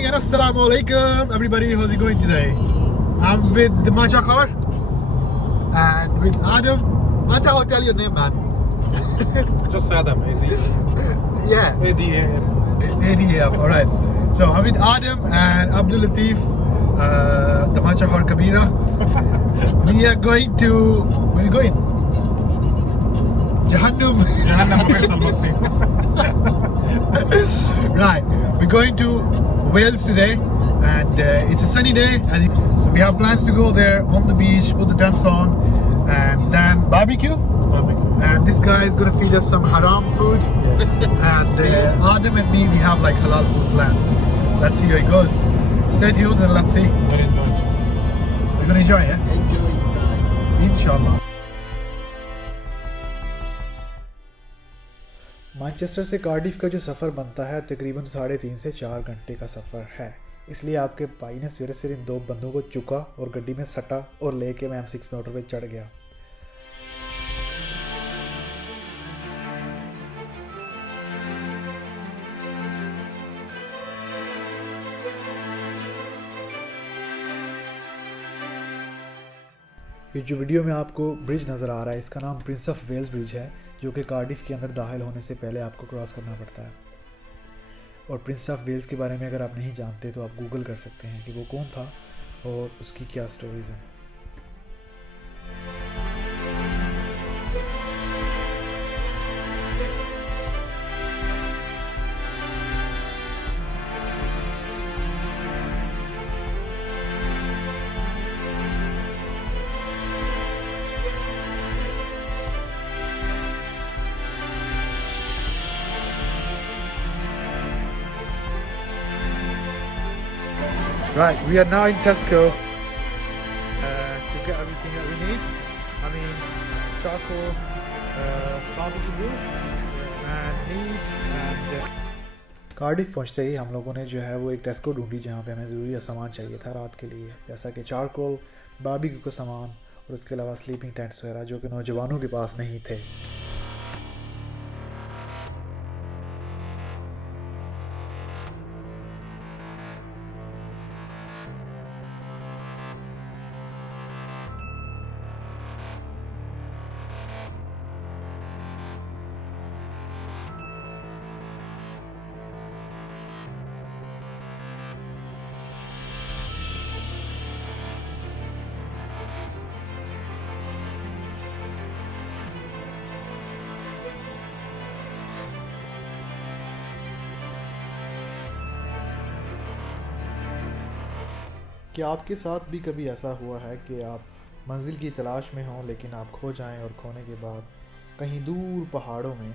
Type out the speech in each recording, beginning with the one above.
morning and assalamu alaikum everybody. How's it going today? I'm with the Macha car and with Adam. Macha, how tell your name, man? Just Adam, is it? Yeah, ADM. alright. So I'm with Adam and Abdul Latif, the Macha car Kabira. We are going to, where are we going? Jahannam. Jahannam Faisal Masih. Right, we're going to Wales today and it's a sunny day. So we have plans to go there on the beach, put the tents on and then barbecue. And this guy is going to feed us some haram food. And Adam and me, we have like halal food plans. Let's see how it goes. Stay tuned and let's see. Very enjoyed. We're going to enjoy, yeah? Inshallah. Manchester से Cardiff का जो सफ़र बनता है तकरीबन 3.5 से 4 घंटे का सफ़र है, इसलिए आपके भाई ने सवेरे सवेरे इन 2 बंदों को चुका और गड्डी में सटा और लेके मैं M6 मोटर पे चढ़ गया। ये जो वीडियो में आपको ब्रिज नज़र आ रहा है इसका नाम प्रिंस ऑफ वेल्स ब्रिज है, जो कि कार्डिफ के अंदर दाखिल होने से पहले आपको क्रॉस करना पड़ता है। और प्रिंस ऑफ वेल्स के बारे में अगर आप नहीं जानते तो आप गूगल कर सकते हैं कि वो कौन था और उसकी क्या स्टोरीज़ हैं। Right, we are now in Tesco to get everything that we need. I mean, charcoal, barbecue wood, and meat, and Cardiff पहुँचते ही हम लोगों ने जो है वो एक टेस्को ढूंढी जहाँ पे हमें ज़रूरी सामान चाहिए था रात के लिए, जैसा कि चारकोल, बारबेक्यू का सामान और उसके अलावा स्लीपिंग टेंट्स वगैरह जो कि नौजवानों के पास नहीं थे। क्या आपके साथ भी कभी ऐसा हुआ है कि आप मंजिल की तलाश में हों लेकिन आप खो जाएं और खोने के बाद कहीं दूर पहाड़ों में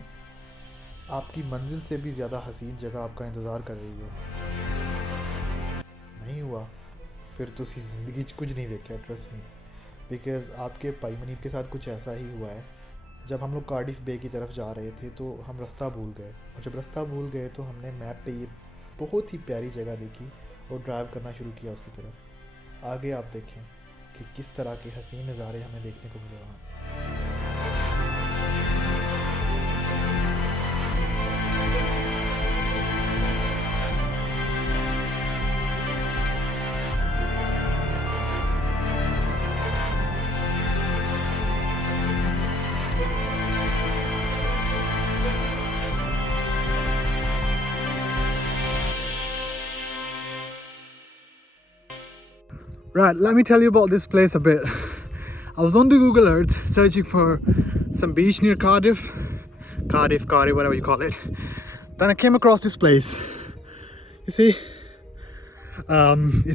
आपकी मंजिल से भी ज़्यादा हसीन जगह आपका इंतज़ार कर रही हो? नहीं हुआ? फिर तो सी ज़िंदगी कुछ नहीं देखा, ट्रस्ट मी, बिकॉज़ आपके भाई मुनीब के साथ कुछ ऐसा ही हुआ है। जब हम लोग कार्डिफ बे की तरफ जा रहे थे तो हम रास्ता भूल गए, और जब रास्ता भूल गए तो हमने मैप पे ये बहुत ही प्यारी जगह देखी और ड्राइव करना शुरू किया उसकी तरफ। आगे आप देखें कि किस तरह के हसीन नज़ारे हमें देखने को मिले वहाँ। Right, let me tell you about this place a bit. I was on the Google Earth searching for some beach near Cardiff, whatever you call it. Then I came across this place. You see,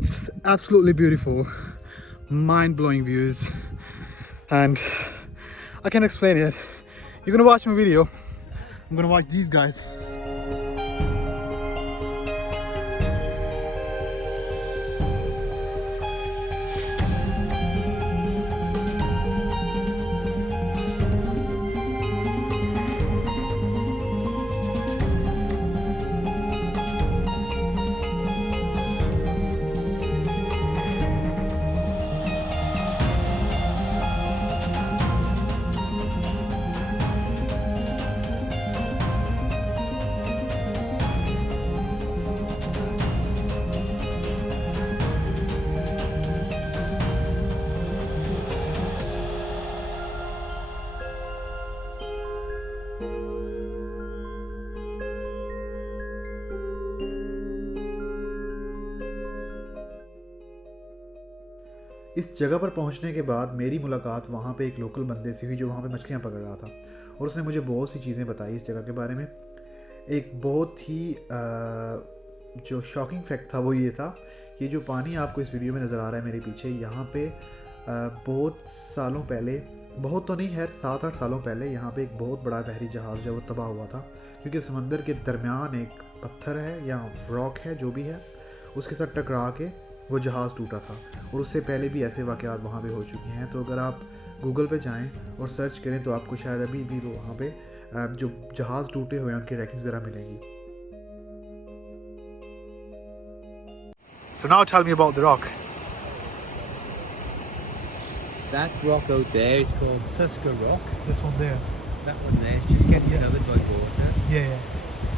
it's absolutely beautiful, mind-blowing views, and I can't explain it. You're gonna watch my video. I'm gonna watch these guys. اس جگہ پر پہنچنے کے بعد میری ملاقات وہاں پہ ایک local بندے سے ہوئی جو وہاں پہ مچھلیاں پکڑ رہا تھا، اور اس نے مجھے بہت سی چیزیں بتائی اس جگہ کے بارے میں. ایک بہت ہی جو شاکنگ فیکٹ تھا وہ یہ تھا کہ جو پانی آپ کو اس ویڈیو میں نظر آ رہا ہے میرے پیچھے، یہاں پہ بہت سالوں پہلے، بہت تو نہیں، 7-8 سالوں پہلے یہاں پہ ایک بہت بڑا بحری جہاز جو ہے وہ تباہ ہوا تھا، کیونکہ سمندر کے درمیان ایک پتھر ہے یا راک ہے جو بھی ہے، اس کے ساتھ ٹکرا کے وہ جہاز ٹوٹا تھا. اور اس سے پہلے بھی ایسے واقعات وہاں پہ ہو چکے ہیں. تو اگر آپ گوگل پہ جائیں اور سرچ کریں تو آپ کو شاید ابھی بھی وہاں پہ جو جہاز ٹوٹے ہوئے ہیں ان کی ریکنگز وغیرہ ملیں گی. So now tell me about the rock. That rock out there is called Tusker Rock. This one there. That one there is just getting covered by water. Yeah.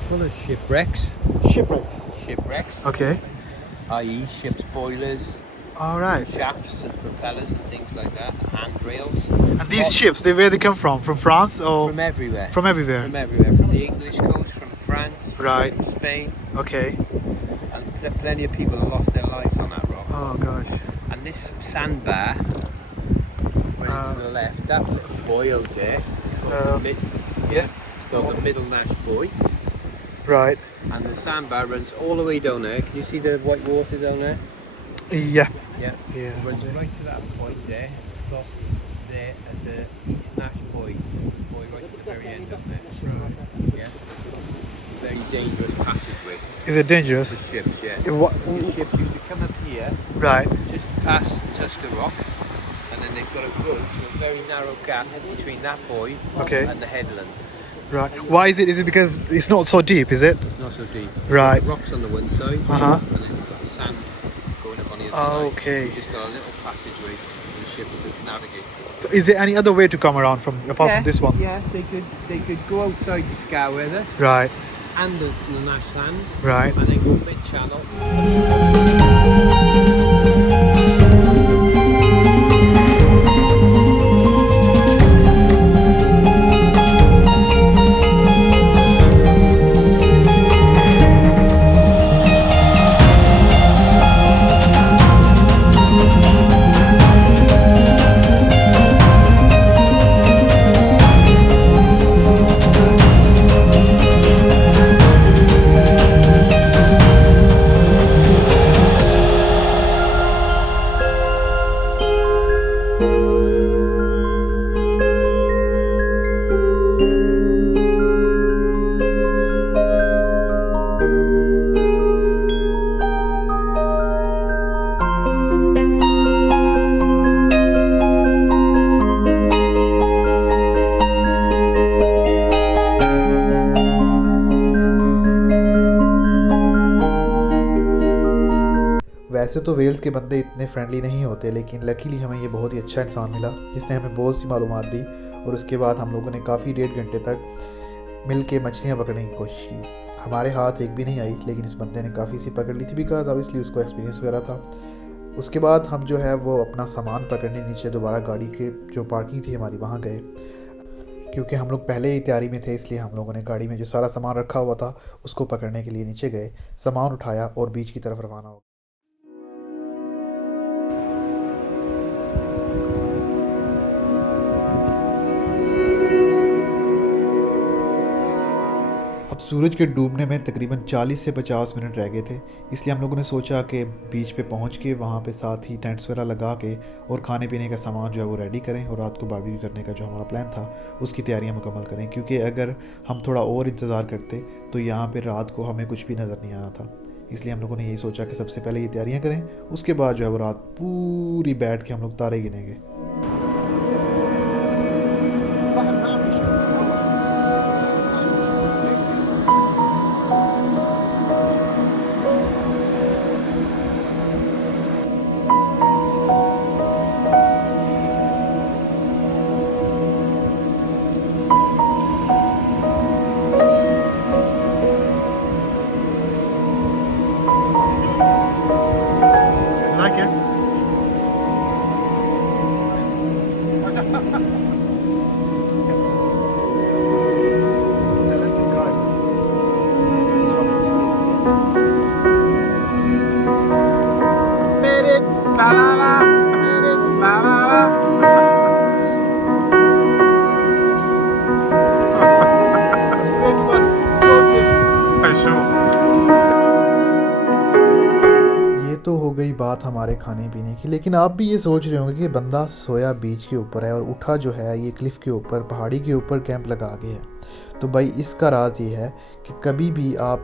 Full of shipwrecks. Shipwrecks. Shipwrecks, Okay. i.e. ships' boilers, All right. shafts and propellers and things like that, handrails. And these ships, where they come from? From France or From everywhere. from everywhere? From everywhere. From the English coast, from France, Right. from Spain. Okay. And plenty of people have lost their lives on that rock. Oh gosh. And this sandbar, right to the left, that little buoy out there, it's called it's called the Middle Nash Buoy. Right. And the sandbar runs all the way down there. Can you see the white water down there? Yeah. Yeah. Yeah. It runs right to that point there. It stops there at the East Nash Buoy. Buoy right at the very end of there. Right. Yeah. Very dangerous passageway Is it dangerous? for ships, yeah. What? The ships used to come up here, Right. just past Tusker Rock, and then they've got to run through a very narrow gap between that buoy Okay. and the headland. Right. Why is it? Is it because it's not so deep? Is it? It's not so deep. Right. The rocks on the one side, Uh-huh. and then you've got the sand going up on the other side. Okay. So you've just got a little passageway for the ships to navigate through. So is there any other way to come around from apart from this one? Yeah, they could go outside the Scarweather Right. and the Nash Sands, Right. and then go mid-channel. ویسے تو Wales کے بندے اتنے friendly نہیں ہوتے، لیکن luckily ہمیں یہ بہت ہی اچھا انسان ملا جس نے ہمیں بہت سی معلومات دی، اور اس کے بعد ہم لوگوں نے کافی 1.5 گھنٹے تک مل کے مچھلیاں پکڑنے کی کوشش کی. ہمارے ہاتھ ایک بھی نہیں آئی، لیکن اس بندے نے کافی سی پکڑ لی تھی بیکاز آبویسلی اس کو ایکسپیرینس وغیرہ تھا. اس کے بعد ہم جو ہے وہ اپنا سامان پکڑنے نیچے دوبارہ گاڑی کے جو پارکنگ تھی ہماری وہاں گئے، کیونکہ ہم لوگ پہلے ہی تیاری میں تھے، اس لیے ہم لوگوں نے گاڑی میں جو سارا سامان رکھا ہوا تھا اس کو پکڑنے کے لیے نیچے گئے، سامان اٹھایا اور بیچ کی طرف روانہ ہو گئے. اب سورج کے ڈوبنے میں تقریباً 40 سے 50 منٹ رہ گئے تھے، اس لیے ہم لوگوں نے سوچا کہ بیچ پہ پہنچ کے وہاں پہ ساتھ ہی ٹینٹس وغیرہ لگا کے اور کھانے پینے کا سامان جو ہے وہ ریڈی کریں، اور رات کو باربیکیو کرنے کا جو ہمارا پلان تھا اس کی تیاریاں مکمل کریں، کیونکہ اگر ہم تھوڑا اور انتظار کرتے تو یہاں پہ رات کو ہمیں کچھ بھی نظر نہیں آنا تھا. اس لیے ہم لوگوں نے یہی سوچا کہ سب سے پہلے یہ تیاریاں کریں، اس کے بعد جو ہے وہ رات پوری بیٹھ کے ہم لوگ تارے گنیں گے. Like it? گئی بات ہمارے کھانے پینے کی، لیکن آپ بھی یہ سوچ رہے ہوں گے کہ بندہ سویا بیچ کے اوپر ہے اور اٹھا جو ہے یہ کلف کے اوپر پہاڑی کے اوپر کیمپ لگا کے ہے۔ تو بھائی اس کا راز یہ ہے کہ کبھی بھی آپ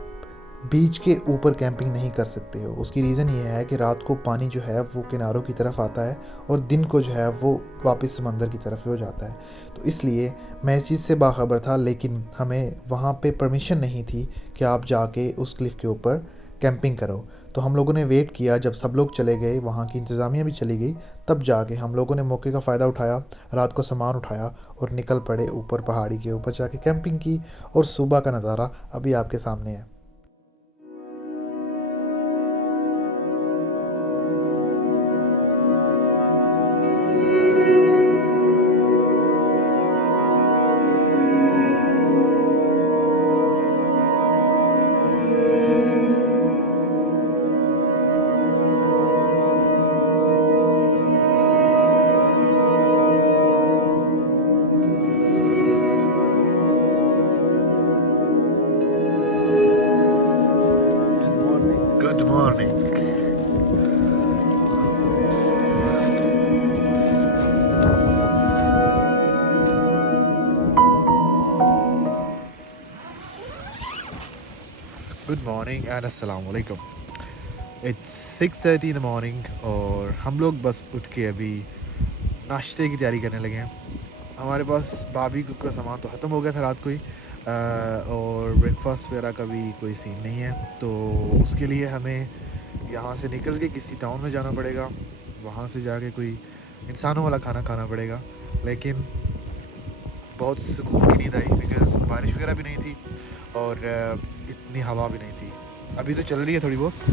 بیچ کے اوپر کیمپنگ نہیں کر سکتے ہو۔ اس کی ریزن یہ ہے کہ رات کو پانی جو ہے وہ کناروں کی طرف آتا ہے اور دن کو جو ہے وہ واپس سمندر کی طرف ہو جاتا ہے۔ تو اس لیے میں اس چیز سے باخبر تھا، لیکن ہمیں وہاں پہ پرمیشن نہیں تھی کہ آپ جا کے اس کلف کے اوپر کیمپنگ کرو۔ تو ہم لوگوں نے ویٹ کیا جب سب لوگ چلے گئے، وہاں کی انتظامیہ بھی چلی گئی، تب جا کے ہم لوگوں نے موقع کا فائدہ اٹھایا، رات کو سامان اٹھایا اور نکل پڑے اوپر پہاڑی کے اوپر جا کے کیمپنگ کی، اور صبح کا نظارہ ابھی آپ کے سامنے ہے۔ Good morning. Good morning and السلام علیکم. It's 6:30 in the morning اور ہم لوگ بس اٹھ کے ابھی ناشتے کی تیاری کرنے لگے ہیں۔ ہمارے پاس بابی کا سامان تو ختم ہو گیا تھا رات کو ہی، اور بریک فاسٹ وغیرہ کا بھی کوئی سین نہیں ہے، تو اس کے لیے ہمیں یہاں سے نکل کے کسی ٹاؤن میں جانا پڑے گا، وہاں سے جا کے کوئی انسانوں والا کھانا کھانا پڑے گا۔ لیکن بہت سکون کی نیند آئی بیکاز بارش وغیرہ بھی نہیں تھی اور اتنی ہوا بھی نہیں تھی۔ ابھی تو چل رہی ہے تھوڑی بہت،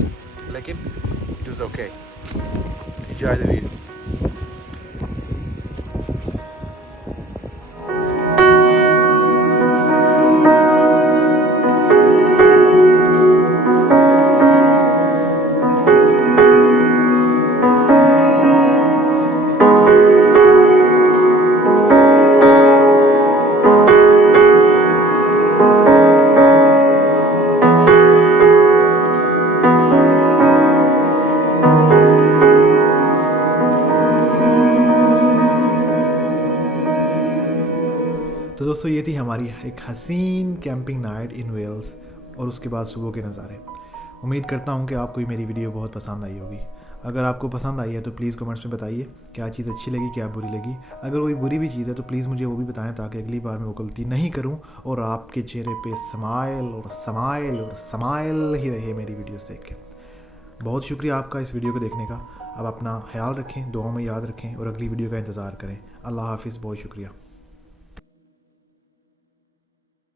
لیکن it is okay. Enjoy the view. تو دوستو یہ تھی ہماری ایک حسین کیمپنگ نائٹ ان ویلز، اور اس کے بعد صبح کے نظارے۔ امید کرتا ہوں کہ آپ کو میری ویڈیو بہت پسند آئی ہوگی۔ اگر آپ کو پسند آئی ہے تو پلیز کمنٹس میں بتائیے کیا چیز اچھی لگی، کیا بری لگی۔ اگر کوئی بری بھی چیز ہے تو پلیز مجھے وہ بھی بتائیں تاکہ اگلی بار میں وہ غلطی نہیں کروں اور آپ کے چہرے پہ سمائل اور سمائل اور سمائل ہی رہے میری ویڈیوز دیکھ کے۔ بہت شکریہ آپ کا اس ویڈیو کو دیکھنے کا۔ اب اپنا خیال رکھیں، دعاؤں میں یاد رکھیں اور اگلی ویڈیو کا انتظار کریں۔ اللہ حافظ، بہت شکریہ۔